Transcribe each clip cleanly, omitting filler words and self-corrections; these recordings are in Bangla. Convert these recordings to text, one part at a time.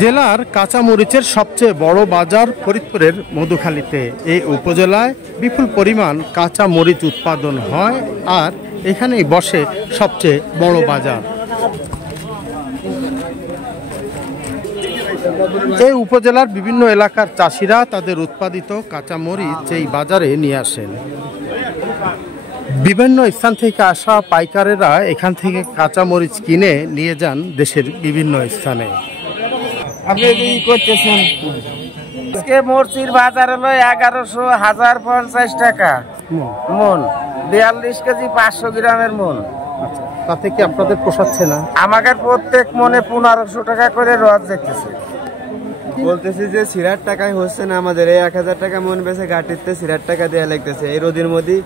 জেলার কাঁচামরিচের সবচেয়ে বড় বাজার ফরিদপুরের মধুখালীতে। এই উপজেলায় বিপুল পরিমাণ কাঁচা মরিচ উৎপাদন হয় আর এখানেই বসে সবচেয়ে বড় বাজার। এই উপজেলার বিভিন্ন এলাকার চাষিরা তাদের উৎপাদিত কাঁচা মরিচ এই বাজারে নিয়ে আসেন। বিভিন্ন স্থান থেকে আসা পাইকারেরা এখান থেকে কাঁচা মরিচ কিনে নিয়ে যান দেশের বিভিন্ন স্থানে। আপনি কি করতেছেন? আজকে মরিচের বাজার হলো 1150 টাকা মন, 42 কেজি 500 গ্রামের মন। তাতে কি আপনাদের পোষাচ্ছে না? আমাদের প্রত্যেক মনে 1500 টাকা করে রস দেখতেছে। বলতেছি যে সিরার টাকায় হচ্ছে না আমাদের, এই 1000 টাকা মন বেছে গাটিতে সিরার টাকা দেওয়া লাগতেছে। এই রোদের মধ্যে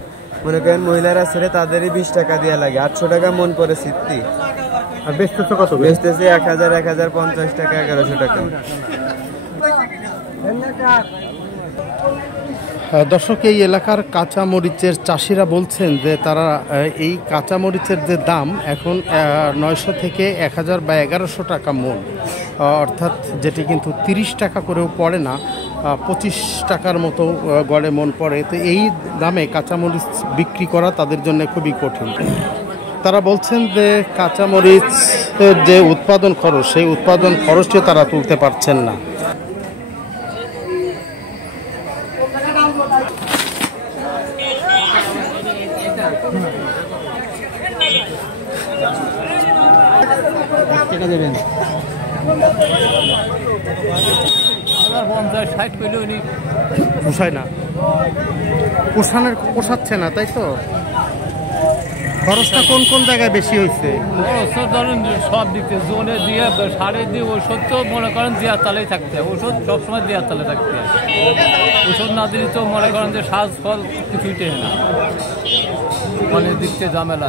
মনে করেন মহিলারা ছেড়ে তাদেরই 20 টাকা দেওয়া লাগে, 800 টাকা মন করে সিদ্ধি। আর বেচতেছে কত? বেচতেছে 1000, 1050 টাকা, 1100 টাকা। দর্শক, এই এলাকার কাঁচা মরিচের চাষিরা বলছেন যে তারা এই কাঁচা মরিচের যে দাম এখন 900 থেকে 1000 বা 1100 টাকা মন, অর্থাৎ যেটি কিন্তু 30 টাকা করেও পড়ে না, 25 টাকার মতো গড়ে মন পড়ে। তো এই দামে কাঁচামরিচ বিক্রি করা তাদের জন্য খুবই কঠিন। তারা বলছেন যে কাঁচামরিচের যে উৎপাদন খরচ, সেই উৎপাদন খরচটিও তারা তুলতে পারছেন না। পোষায় না, পোষাচ্ছে না, তাই তো? খরচটা কোন কোন জায়গায় বেশি হয়েছে? ধরেন সব দিকে জোনে দিয়ে সারে দিয়ে ওষুধ তো মনে করেন দেওয়ার তালেই থাকতে, ওষুধ সবসময় দেওয়ার তালে থাকতে, ওষুধ না দিলে তো মনে করেন যে শ্বাস ফল কিছুই টেনে না, অনেক দিক থেকে ঝামেলা।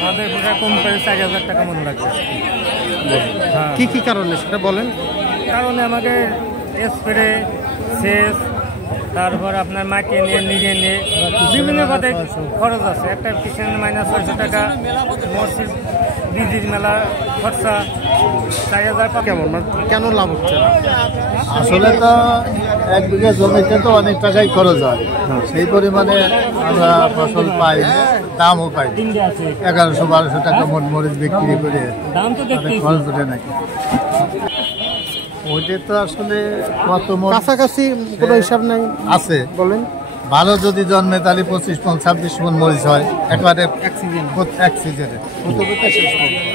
আমাদের কম করে 4000 টাকা মনে লাগবে। কি কি কারণে সেটা বলেন? কারণে আমাকে স্প্রে, সেচ, তারপর আপনার মাকে নিয়ে নিজে নিয়ে বিভিন্ন পথে খরচ আছে। একটা পিছনে -600 টাকা, মসজিদ বীজের মেলা খরচা 4000। কেমন, কেন লাভ হচ্ছে না? আসলে তো 1 বিঘা জমিতে তো অনেক টাকাই খরচ হয়, সেই পরিমাণে আমরা ফসল পাই, দামও পাই। 1100-1200 টাকা মন মরিচ বিক্রি করে খরচ ওঠে নাকি? ওইটা তো আসলে কত কাছাকাছি কোনো হিসাব নাই আছে বলেন। ভালো যদি জন্মে তাহলে 25-26 মন মরিচ হয় একবারে এক সিজনে।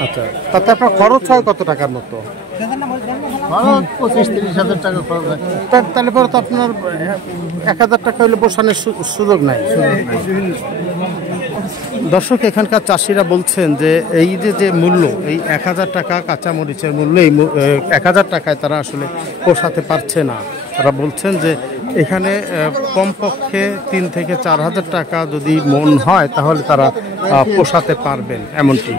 আচ্ছা, তাতে আপনার খরচ হয় কত টাকার মতো? খরচ 25-30 হাজার টাকা খরচ হয়। তাহলে পরে তো আপনার 1000 টাকা হলে পোষণের সুযোগ নাই। দর্শক, এখানকার চাষিরা বলছেন যে এই যে মূল্য, এই 1000 টাকা কাঁচামরিচের মূল্য, এই 1000 টাকায় তারা আসলে পোষাতে পারছে না। তারা বলছেন যে এখানে কমপক্ষে 3 থেকে 4000 টাকা যদি মন হয় তাহলে তারা পোষাতে পারবেন, এমনটি।